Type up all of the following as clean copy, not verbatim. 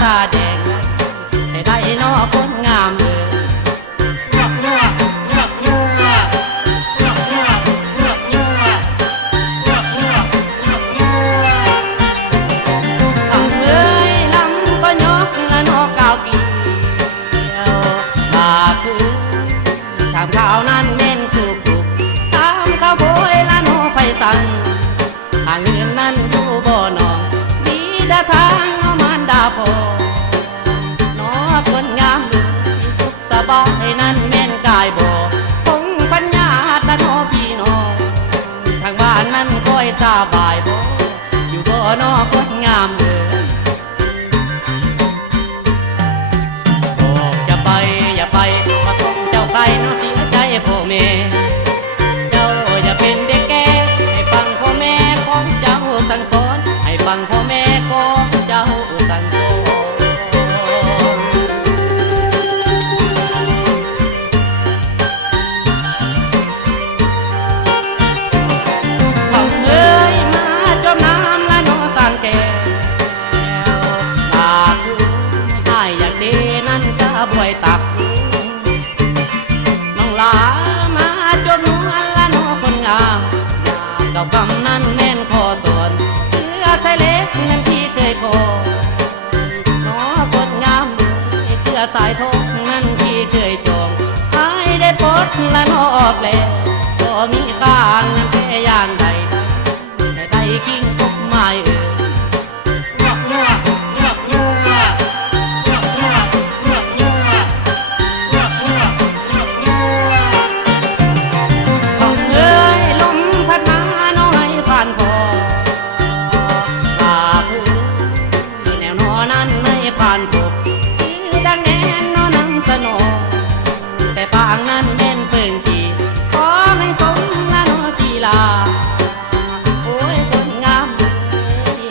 ซาแดงให้ได้นอคนงามเลยถามข่าวนั้นเน้นสุกทุกตามข้าวโพยละโนไปสั่งทางเงินนั้นอยู่บ่อนองมีดาทางนอมันดาพอนอคนงามเลยสุขสบายนั้นแม่นกายบ่คงปัญญาตะโนพี่น้องทางบ้านนั้นค่อยสบายบ่อยู่บ่อนอคนงามเลยอย่าไปมาต้องเจ้าใครน้องเสียใจพ่อแม่เจ้าอย่าเป็นเด็กแก่ให้ฟังพ่อแม่ของเจ้าสั่งสอนให้ฟังพ่อแม่ของเจ้าสั่งสอนคำเอ้ยมาจมน้ำละน้องสั่งแก้วตาคือได้อยากดีนั่นก็บ่อยตักมาจนนวลละนอคนงามอยากเก่าคำนั้นแม่นพอสอนเสื้อสายเล็กนั้นที่เคยคอนอคนงามเลยเสื้อสายทองนั้นที่เคยจองให้ได้ปลดละนอออกแล้วก็มีการนั้นแค่อย่างใดแต่ได้กิ้งตกไม้ผ่านพบคือดังแน่นนอนำสนอแต่ปางนั้นเด่นเปิงจีขอให้สมละนอศีลาโอ้ยคนงามเล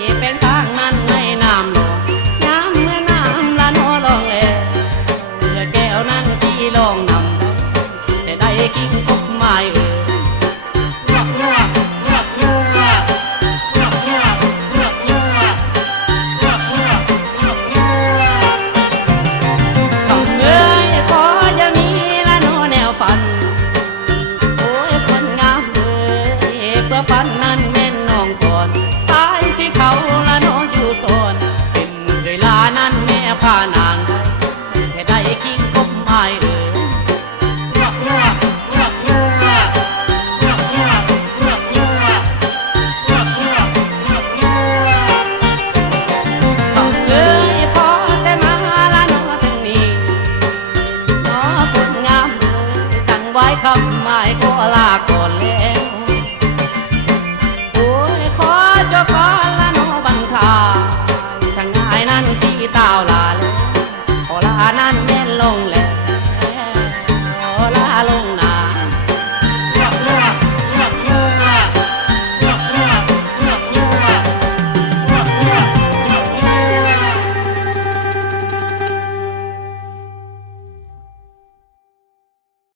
ยเป็นทางนั้นในน้ำลงย้ำเมื่อน้ำละนอลองเลยเมื่อแก้วนั้นที่ลองนำแต่ได้กิ้งพบไม้ปันนั้นแม่นน้องก่อนสายสิเขาละน้องอยู่โซนเป็นเวลานั้นแม่พานางแค่ได้กิ้งพบไม้ต้องเอ้ยพอแต่มาละน้องทั้งนี้น้องคนงามเลยตั้งไว้คำหมายก็ลาก่อนแล้ว